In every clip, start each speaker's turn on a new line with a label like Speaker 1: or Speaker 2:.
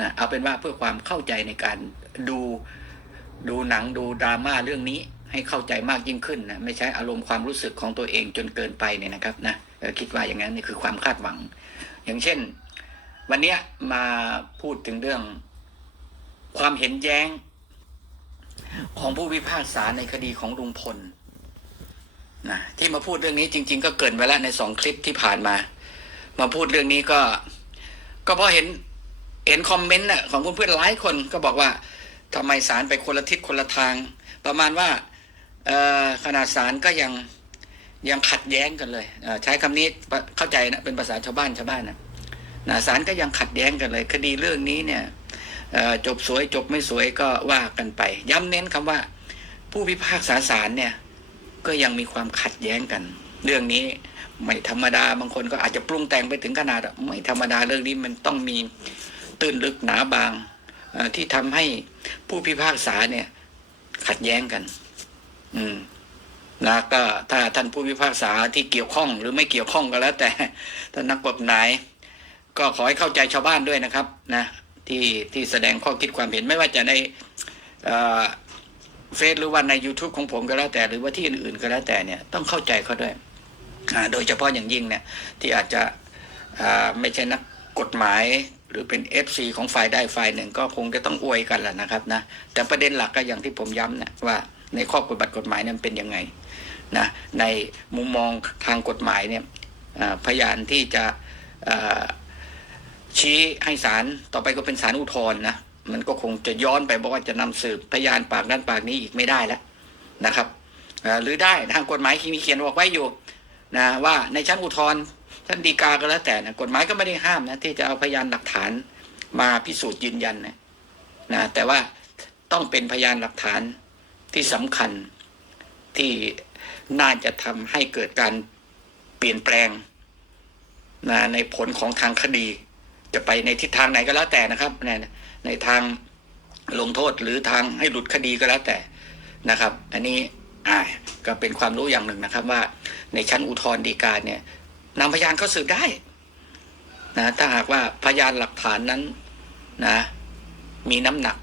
Speaker 1: นะเอาเป็นว่าเพื่อความเข้าใจในการดูดูหนังดูดราม่าเรื่องนี้ให้เข้าใจมากยิ่งขึ้นนะไม่ใช่อารมณ์ความรู้สึกของตัวเองจนเกินไปเนี่ยนะครับนะคิดว่าอย่างนั้นนี่คือความคาดหวัง อย่างเช่น วันเนี้ยมาพูดถึงเรื่องความเห็นแย้ง ของผู้พิพากษาในคดีของลุงพลนะที่มาพูดเรื่องนี้จริง ๆ ก็เกินไปแล้วในสองคลิปที่ผ่านมา มาพูดเรื่องนี้ก็ ก็เพราะเห็น ห็นคอมเมนต์น่ะของเพื่อนๆหลายคนก็บอกว่าทำไมศาลไปคนละทิศคนละทาง ประมาณว่าขนาดศาลก็ยังยังขัดแย้งกันเลยใช้คำนี้เข้าใจนะเป็นภาษาชาวบ้านชาวบ้านนะนะศาลก็ยังขัดแย้งกันเลย คดีเรื่องนี้เนี่ยจบสวยจบไม่สวยก็ว่ากันไป ย้ำเน้นคำว่า ผู้พิพากษาศาลเนี่ยก็ยังมีความขัดแย้งกัน เรื่องนี้ไม่ธรรมดาบางคนก็อาจจะปรุงแต่งไปถึงขนาดไม่ธรรมดาเรื่องนี้มันต้องมี ตื้นลึกหนาบางที่ทำให้ผู้พิพากษาเนี่ย ขัดแย้งกัน อืมนะก็ถ้าท่านผู้พิพากษาที่เกี่ยวข้องหรือไม่เกี่ยวข้องก็แล้ว แต่ท่านนักกฎหมายก็ขอให้เข้าใจชาวบ้านด้วยนะครับ นะที่ที่แสดงข้อคิดความเห็นไม่ว่าจะในเฟซหรือว่าใน YouTube ของผมก็แล้วแต่หรือว่าที่อื่นๆก็แล้วแต่เนี่ยต้องเข้าใจเขาด้วยโดยเฉพาะอย่างยิ่งเนี่ยที่อาจจะไม่ใช่นักกฎหมาย หรือเป็น FC ของฝ่ายใดฝ่ายหนึ่งก็คงจะต้องอวยกันแหละนะครับนะแต่ประเด็นหลักก็อย่างที่ผมย้ำนะว่าในข้อกฎบัตรกฎหมายนั้นเป็นยังไงนะในมุมมองทางกฎหมายเนี่ยพยานที่จะชี้ให้ศาลต่อไปก็เป็นศาลอุทธรณ์นะมันก็คงจะย้อนไปบอกว่าจะนำสืบพยานปากนั้นปากนี้อีกไม่ได้แล้วนะครับหรือได้ทางกฎหมายที่มีเขียนบอกไว้อยู่นะว่าในชั้นอุทธรณ์ ชั้นฎีกาก็แล้วแต่นะกฎหมายก็ไม่ได้ห้ามนะที่จะเอาพยานหลักฐานมาพิสูจน์ยืนยันนะนะแต่ว่าต้องเป็นพยานหลักฐานที่สำคัญที่น่าจะทำให้เกิดการเปลี่ยนแปลงนะในผลของทางคดี จะไปในทิศทางไหนก็แล้วแต่นะครับในในทางลงโทษหรือทางให้หลุดคดีก็แล้วแต่นะครับ อันนี้อ่าก็เป็นความรู้อย่างหนึ่งนะครับว่าในชั้นอุทธรณ์ฎีกาเนี่ย นำพยานเข้าสืบได้นะถ้าหากว่าพยานหลักฐานนั้นนะมีน้ำหนัก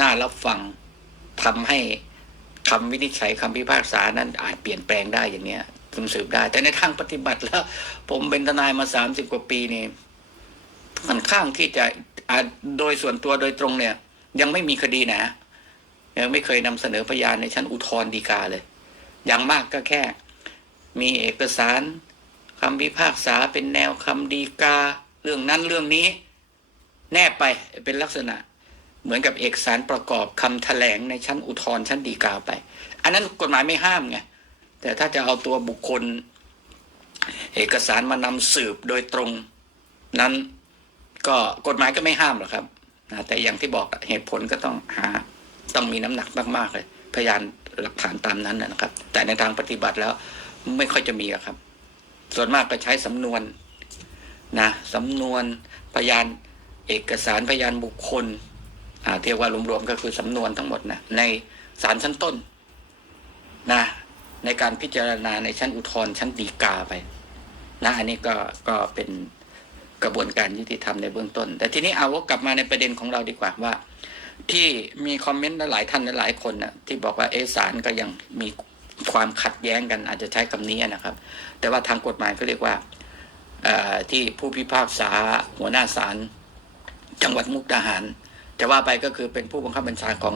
Speaker 1: น่ารับฟังทำให้คำวินิจฉัยคำพิพากษานั้นอาจเปลี่ยนแปลงได้อย่างเนี้ยสืบได้ แต่ในทางปฏิบัติแล้ว ผมเป็นทนายมาสามสิบกว่าปีนี่ค่อนข้างที่จะอ่าโดยส่วนตัวโดยตรงเนี่ย ยังไม่มีคดีนะยังไม่เคยนำเสนอพยานในชั้นอุทธรณ์ฎีกาเลย อย่างมากก็แค่ มีเอกสาร คำพิพากษาเป็นแนวคำฎีกา เรื่องนั้นเรื่องนี้ แนบไปเป็นลักษณะ เหมือนกับเอกสารประกอบคำแถลงในชั้นอุทธรณ์ชั้นฎีกาไป อันนั้นกฎหมายไม่ห้ามไงแต่ถ้าจะเอาตัวบุคคล เอกสารมานำสืบโดยตรง นั้นก็กฎหมายก็ไม่ห้ามหรอกครับนะแต่อย่างที่บอกเหตุผลก็ต้องหาต้องมีน้ำหนักมากๆเลย พยานหลักฐานตามนั้นนะครับ แต่ในทางปฏิบัติแล้วไม่ค่อยจะมีครับ ส่วนมากก็ใช้สำนวนนะสำนวนพยานเอกสารพยานบุคคลเทียกว่ารวมๆก็คือสำนวนทั้งหมดนะในศาลชั้นต้นนะในการพิจารณาในชั้นอุทธรณ์ชั้นฎีกาไปนะอันนี้ก็ก็เป็นกระบวนการยุติธรรมในเบื้องต้น แต่ทีนี้เอาวกกลับมาในประเด็นของเราดีกว่าว่า ที่มีคอมเมนต์หลายท่านหลายคนนะที่บอกว่าเอสารก็ยังมี ความขัดแย้งกันอาจจะใช้คำนี้นะครับ แต่ว่าทางกฎหมายก็เรียกว่าที่ผู้พิพากษาหัวหน้าศาลจังหวัดมุกดาหาร จะว่าไปก็คือเป็นผู้บังคับบัญชาของ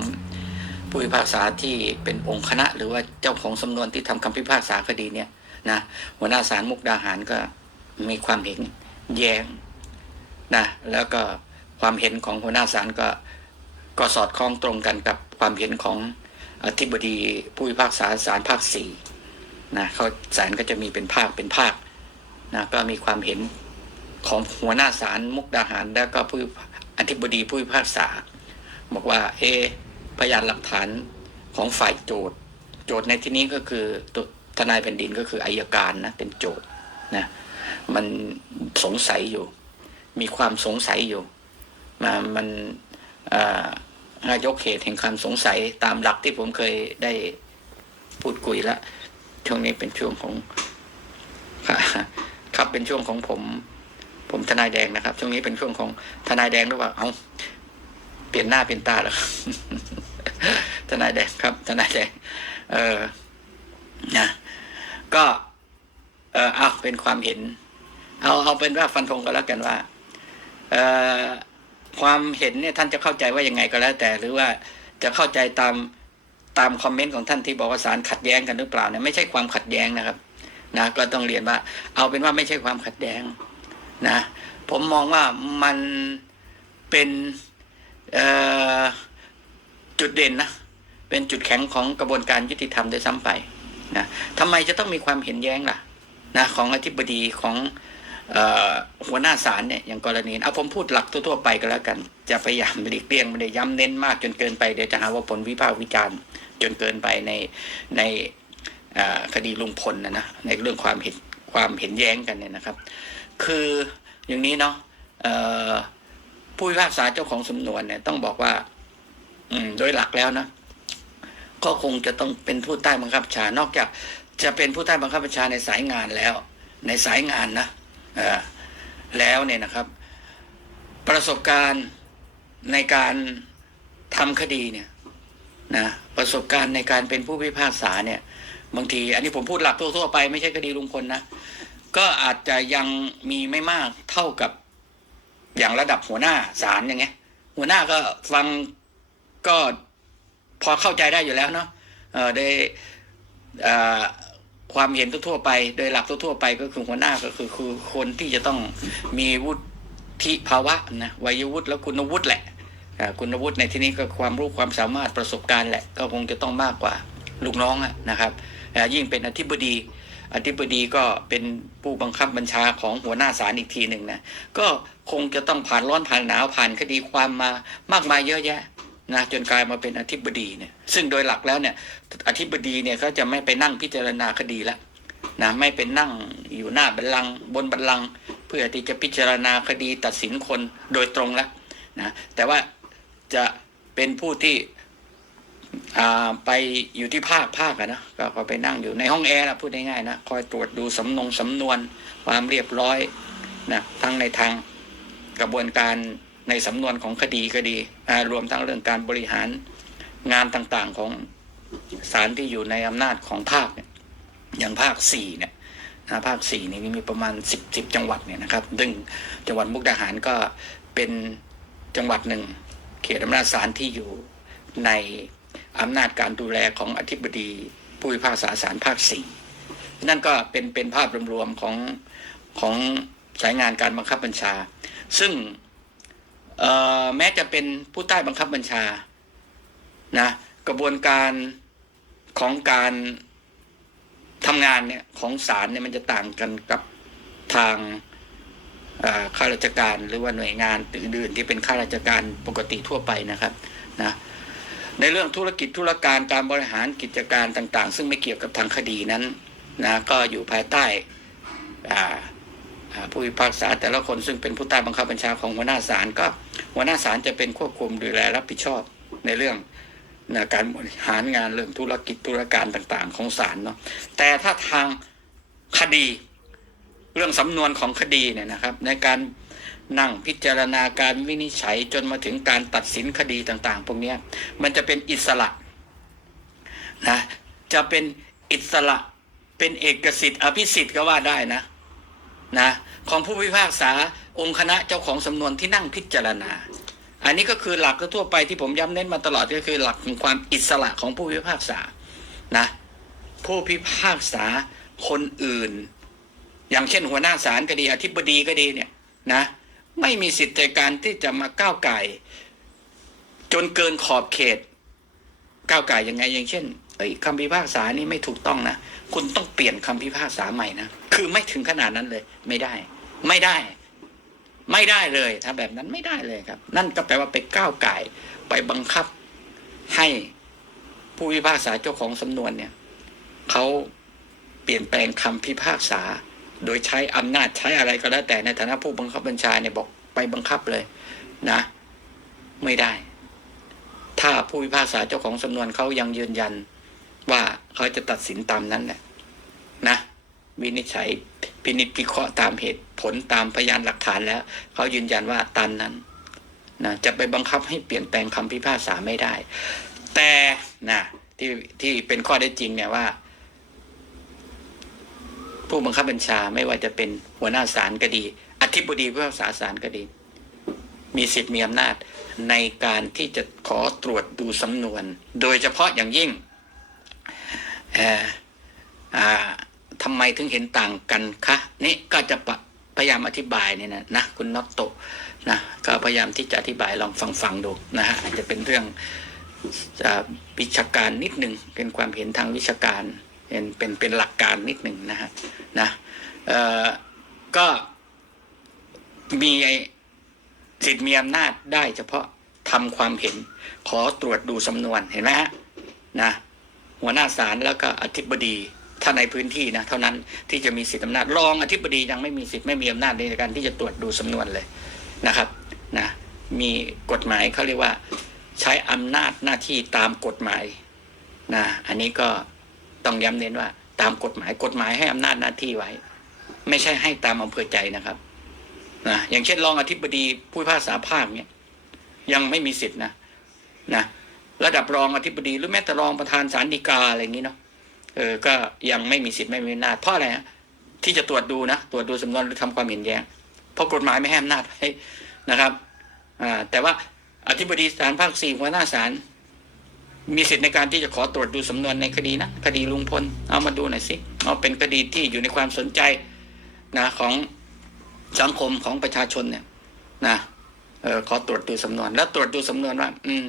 Speaker 1: ผู้พิพากษาที่เป็นองค์คณะ หรือว่าเจ้าของสำนวนที่ทำคำพิพากษาคดีเนี่ยนะหัวหน้าศาลมุกดาหารก็มีความเห็นแย้งนะแล้วก็ความเห็นของหัวหน้าศาลก็ก็สอดคล้องตรงกันกับความเห็นของ อธิบดีผู้พิพากษาศาลภาคสี่นะเขาศาลก็จะมีเป็นภาคเป็นภาคนะก็มีความเห็นของหัวหน้าศาลมุกดาหาร แล้วก็ผู้อธิบดีผู้พิพากษา บอกว่า เอ พยานหลักฐานของฝ่ายโจทย์ โจทย์ในที่นี้ก็คือทนายแผ่นดินก็คืออายการนะเป็นโจทย์นะมันสงสัยอยู่ มีความสงสัยอยู่มามันอ่า นายกเขตแห่งความสงสัยตามหลักที่ผมเคยได้พูดคุยแล้วช่วงนี้เป็นช่วงของ ครับเป็นช่วงของผม ผมทนายแดงนะครับ ช่วงนี้เป็นช่วงของทนายแดงหรือเปล่าเอาเปลี่ยนหน้าเปลี่ยนตาแล้วครับทนายแดงครับทนายแดง เออนะก็ เออเอาเป็นความเห็น เอาเอาเป็นว่าฟันธงก็แล้วกันว่า เอ่อ ความเห็นเนี่ยท่านจะเข้าใจว่ายังไงก็แล้ว แต่หรือว่าจะเข้าใจตามตามคอมเมนต์ของท่านที่บอกว่าสารขัดแย้งกันหรือเปล่าเนี่ยไม่ใช่ความขัดแย้งนะครับนะก็ต้องเรียนว่า เอาเป็นว่าไม่ใช่ความขัดแย้งนะผมมองว่ามันเป็นเอ่อจุดเด่นนะเป็นจุดแข็งของกระบวนการยุติธรรมโดยซ้ำไปนะทำไมจะต้องมีความเห็นแย้งล่ะนะของอธิบดีของ หัวหน้าศาลเนี่ยอย่างกรณีเอาผมพูดหลักทั่วๆไปก็แล้วกัน จะพยายามหลีกเลี่ยงไม่ได้ย้ำเน้นมากจนเกินไปเดี๋ยวจะหาว่าผลวิพากษ์วิจารณ์จนเกินไปในในคดีลุงพลนะนะในเรื่องความเห็นความเห็นแย้งกันเนี่ยนะครับ คืออย่างนี้เนาะผู้พิพากษาเจ้าของสำนวนเนี่ยต้องบอกว่า อืมโดยหลักแล้วนะก็คงจะต้องเป็นผู้ใต้บังคับบัญชานอกจากจะเป็นผู้ใต้บังคับบัญชาในสายงานแล้ว ในสายงานนะ แล้วเนี่ยนะครับ ประสบการณ์ในการทำคดีเนี่ยนะประสบการณ์ในการเป็นผู้พิพากษาเนี่ย บางที อันนี้ผมพูดหลักทั่วๆไปไม่ใช่คดีลุงพลนะ ก็อาจจะยังมีไม่มากเท่ากับอย่างระดับหัวหน้าศาลอย่างเงี้ย หัวหน้าก็ฟังก็พอเข้าใจได้อยู่แล้วเนาะเออได้อ่อ ความเห็นทั่วไป โดยหลักทั่วไปก็คือหัวหน้าก็คือคือคนที่จะต้องมีวุฒิภาวะนะวัยวุฒิและคุณวุฒิแหละคุณวุฒิในที่นี้ก็ความรู้ความสามารถประสบการณ์แหละก็คงจะต้องมากกว่าลูกน้องนะครับยิ่งเป็นอธิบดีอธิบดีก็เป็นผู้บังคับบัญชาของหัวหน้าศาลอีกทีหนึ่งนะก็คงจะต้องผ่านร้อนผ่านหนาวผ่านคดีความมามากมายเยอะแยะ นะจนกลายมาเป็นอธิบดีเนี่ยซึ่งโดยหลักแล้วเนี่ยอธิบดีเนี่ยเขาจะไม่ไปนั่งพิจารณาคดีแล้วนะไม่เป็นนั่งอยู่หน้าบัลลังก์บนบัลลังก์เพื่อที่จะพิจารณาคดีตัดสินคนโดยตรงแล้วนะแต่ว่าจะเป็นผู้ที่อ่าไปอยู่ที่ภาคภาคนะก็ก็ไปนั่งอยู่ในห้องแอร์นะพูดง่ายๆนะคอยตรวจดูสำนงสำนวนความเรียบร้อยนะทั้งในทางกระบวนการ ในสำนวนของคดีก็ดีรวมทั้งเรื่องการบริหารงานต่างๆของศาลที่อยู่ในอำนาจของภาคเนี่ยอย่างภาคสี่เนี่ยนะภาคสี่นี่มีประมาณสิบสิบจังหวัดเนี่ยนะครับซึ่งจังหวัดมุกดาหารก็เป็นจังหวัดหนึ่ง เขตอำนาจศาลที่อยู่ในอำนาจการดูแลของอธิบดีผู้พิพากษาศาลภาคสี่นั่นก็เป็นเป็นภาพรวมๆของของสายงานการบังคับบัญชา ซึ่ง แม้จะเป็นผู้ใต้บังคับบัญชานะกระบวนการของการทำงานเนี่ยของศาลเนี่ยมันจะต่างกันกับทางข้าราชการหรือว่าหน่วยงานอื่นๆที่เป็นข้าราชการปกติทั่วไปนะครับนะในเรื่องธุรกิจธุรการการบริหารกิจการต่าง ๆ ซึ่งไม่เกี่ยวกับทางคดีนั้นนะก็อยู่ภายใต้ผู้พิพากษาแต่ละคนซึ่งเป็นผู้ใต้บังคับบัญชาของหัวหน้าศาลก็ หัวหน้าศาลจะเป็นควบคุมดูแลรับผิดชอบในเรื่องนะการบริหารงานเรื่องธุรกิจธุรการต่าง ๆ ของศาลเนาะแต่ถ้าทางคดีเรื่องสำนวนของคดีเนี่ยนะครับ ในการนั่งพิจารณาการวินิจฉัยจนมาถึงการตัดสินคดีต่าง ๆ พวกนี้มันจะเป็นอิสระนะจะเป็นอิสระเป็นเอกสิทธิ์อภิสิทธิ์ก็ว่าได้นะนะของผู้พิพากษา องค์คณะเจ้าของสำนวนที่นั่งพิจารณา อันนี้ก็คือหลักทั่วไปที่ผมย้ำเน้นมาตลอดก็คือหลักของความอิสระของผู้พิพากษานะผู้พิพากษาคนอื่น อย่างเช่นหัวหน้าศาลก็ดีอธิบดีก็ดีเนี่ยนะไม่มีสิทธิ์ในการที่จะมาก้าวไก่ จนเกินขอบเขต ก้าวไก่ยังไงอย่างเช่นเอ้ยคำพิพากษานี่ไม่ถูกต้องนะ คุณต้องเปลี่ยนคำพิพากษาใหม่นะ คือไม่ถึงขนาดนั้นเลย ไม่ได้ ไม่ได้ ไม่ได้เลยถ้าแบบนั้นไม่ได้เลยครับ นั่นก็แปลว่าไปก้าวไก่ไปบังคับให้ผู้พิพากษาเจ้าของสำนวนเนี่ยเขาเปลี่ยนแปลงคำพิพากษา โดยใช้อำนาจใช้อะไรก็แล้วแต่ในฐานะผู้บังคับบัญชาเนี่ยบอกไปบังคับเลยนะ ไม่ได้ ถ้าผู้พิพากษาเจ้าของสำนวนเขายังยืนยัน ว่าเขาจะตัดสินตามนั้นแหละนะ วินิจฉัยพินิจพิเคราะห์ตามเหตุผลตามพยานหลักฐานแล้ว เขายืนยันว่าตามนั้นนะจะไปบังคับให้เปลี่ยนแปลงคำพิพากษาไม่ได้ แต่นะที่ที่เป็นข้อได้จริงเนี่ยว่า ผู้บังคับบัญชาไม่ว่าจะเป็นหัวหน้าศาลก็ดี อธิบดีผู้พิพากษาศาลก็ดี มีสิทธิ์มีอำนาจในการที่จะขอตรวจดูสำนวน โดยเฉพาะอย่างยิ่งเอ่ออ่า ทำไมถึงเห็นต่างกันคะนี่ก็จะพยายามอธิบายเนี่ยนะนะคุณน็อตโตนะก็พยายามที่จะอธิบายลองฟังฟังๆดูนะฮะอาจจะเป็นเรื่องวิชาการนิดหนึ่งเป็นความเห็นทางวิชาการเป็นเป็นเป็นหลักการนิดหนึ่งนะฮะนะเอ่อก็มีสิทธิ์มีอำนาจได้เฉพาะทำความเห็น ขอตรวจดูสำนวนเห็นไหมฮะนะหัวหน้าศาลแล้วก็อธิบดี ถ้าในพื้นที่นะเท่านั้นที่จะมีสิทธิอำนาจรองอธิบดียังไม่มีสิทธิ์ไม่มีอำนาจในการที่จะตรวจดูสำนวนเลยนะครับนะมีกฎหมายเขาเรียกว่าใช้อำนาจหน้าที่ตามกฎหมายนะอันนี้ก็ต้องย้ำเน้นว่า ตามกฎหมายกฎหมายให้อำนาจหน้าที่ไว้ ไม่ใช่ให้ตามอำเภอใจนะครับนะอย่างเช่นรองอธิบดีผู้พิพากษาภาคเนี่ยยังไม่มีสิทธินะนะระดับรองอธิบดีหรือแม้แต่รองประธานศาลฎีกาอะไรอย่างนี้เนาะ เออก็ยังไม่มีสิทธิ์ไม่มีอำนาจเพราะอะไรฮะที่จะตรวจดูนะตรวจดูสำนวนหรือทำความเห็นแย้งเพราะกฎหมายไม่ให้อำนาจให้นะครับอ่าแต่ว่าอธิบดีศาลภาคสี่หัวหน้าศาลมีสิทธิ์ในการที่จะขอตรวจดูสำนวนในคดีนะคดีลุงพลเอามาดูหน่อยสิเอาเป็นคดีที่อยู่ในความสนใจนะของสังคมของประชาชนเนี่ยนะเออขอตรวจดูสำนวน แล้วตรวจดูสำนวนว่า อืม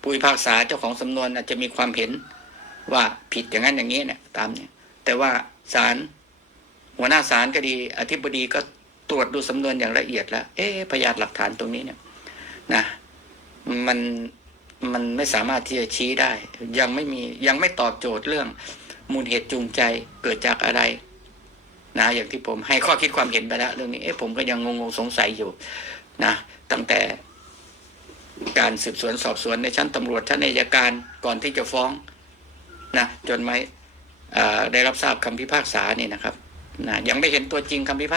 Speaker 1: ผู้พิพากษาเจ้าของสำนวนนะจะมีความเห็น ว่าผิดอย่างนั้นอย่างนี้เนี่ยตามเนี่ย แต่ว่าศาลหัวหน้าศาลก็ดี อธิบดีก็ตรวจดูสำนวนอย่างละเอียดแล้ว เอ๊พยานหลักฐานตรงนี้เนี่ย นะ มันมันไม่สามารถที่จะชี้ได้ ยังไม่มียังไม่ตอบโจทย์เรื่อง มูลเหตุจูงใจเกิดจากอะไร นะ อย่างที่ผมให้ข้อคิดความเห็นไปแล้วเรื่องนี้เอ๊ะผมก็ยังงงๆสงสัยอยู่ นะตั้งแต่การสืบสวนสอบสวนในชั้นตำรวจชั้นอัยการก่อนที่จะฟ้อง นะจนไม่ได้รับทราบคำพิพากษานี่นะครับนะยังไม่เห็นตัวจริงคำพิพาก